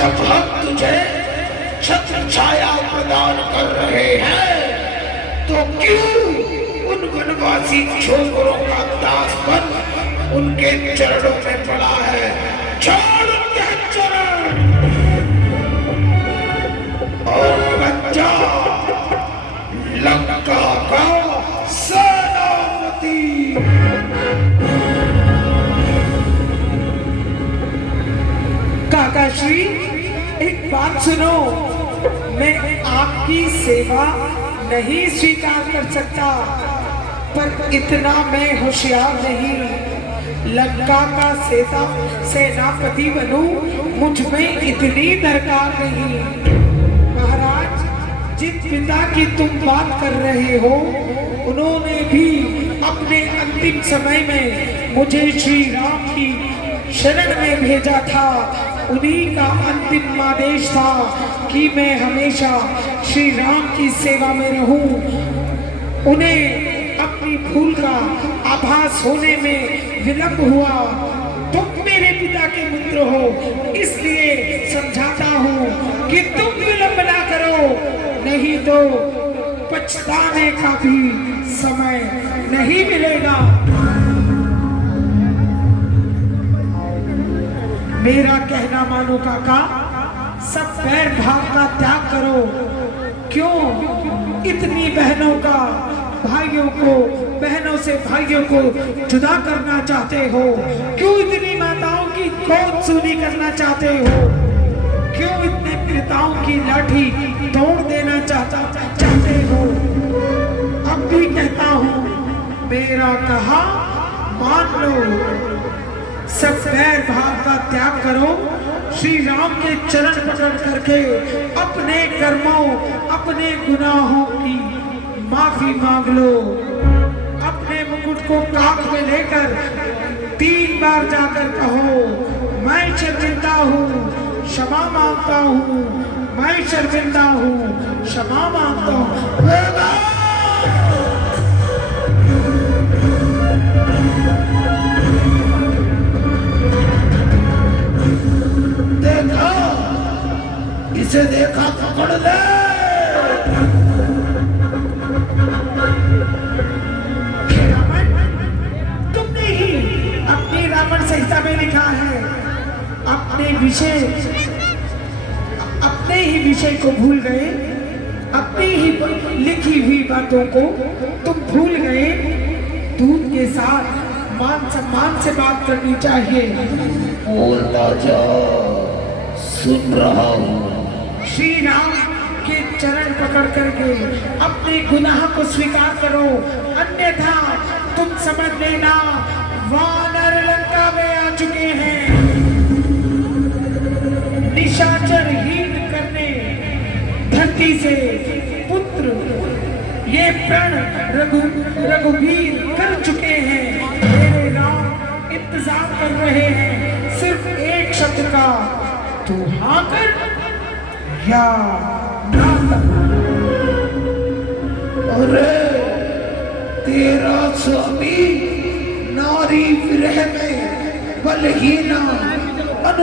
जब हम तुझे छत्र छाया प्रदान कर रहे हैं तो क्यों उन वनवासी छोकरों का दास बन उनके चरणों में पड़ा है? छोड़ उनके चरण और बन जा लंका का सेनापति। काकाश्री, एक बात सुनो, मैं आपकी सेवा नहीं स्वीकार कर सकता, पर इतना मैं होशियार नहीं। लंका का सेनापति बनूं, मुझ में इतनी दरकार नहीं। महाराज, जिन पिता की तुम बात कर रहे हो, उन्होंने भी अपने अंतिम समय में मुझे श्री राम की शरण में भेजा था। उन्हीं का अंतिम आदेश था कि मैं हमेशा श्री राम की सेवा में रहूं। उन्हें अपनी भूल का आभास होने में विलंब हुआ। तुम मेरे पिता के मित्र हो, इसलिए समझाता हूँ कि तुम विलंब ना करो, नहीं तो पछताने का भी समय नहीं मिलेगा। मेरा कहना मानो काका, सब बैर भाव का त्याग करो। क्यों इतनी बहनों का भाइयों को, बहनों से भाइयों को जुदा करना चाहते हो? क्यों इतनी माताओं की गोद सूनी करना चाहते हो? क्यों इतने पिताओं की लाठी तोड़ देना चाहते हो? अब भी कहता हूँ, मेरा कहा मान लो। सब बैर भाव का त्याग करो, श्री राम के चरण पकड़ करके अपने कर्मों, अपने गुनाहों की माफी मांग लो। अपने मुकुट को काख में लेकर 3 बार जाकर कहो, मैं शर्मिंदा हूँ, क्षमा मांगता हूँ, मैं शर्मिंदा हूँ, क्षमा मांगता हूँ। देखा, इसे देखा, पकड़ ले। तुमने ही अपनी रावण संहिता में लिखा है, अपने ही विषय को भूल गए, अपनी ही लिखी हुई बातों को तुम भूल गए। दूध के साथ मान सम्मान से बात करनी चाहिए। बोलता जा, सुन रहा हूँ। श्री राम के चरण पकड़ करके अपने गुनाह को स्वीकार करो, अन्यथा तुम समझ लेना वानर लंका में आ चुके हैं, निशाचर हीन करने धरती से पुत्र ये प्रण रघुवीर कर चुके हैं। मेरे राम इंतजार कर रहे हैं सिर्फ एक शब्द का, तू हाँ कर या ना कर। अरे तेरा स्वामी नारी विरह में बलहीना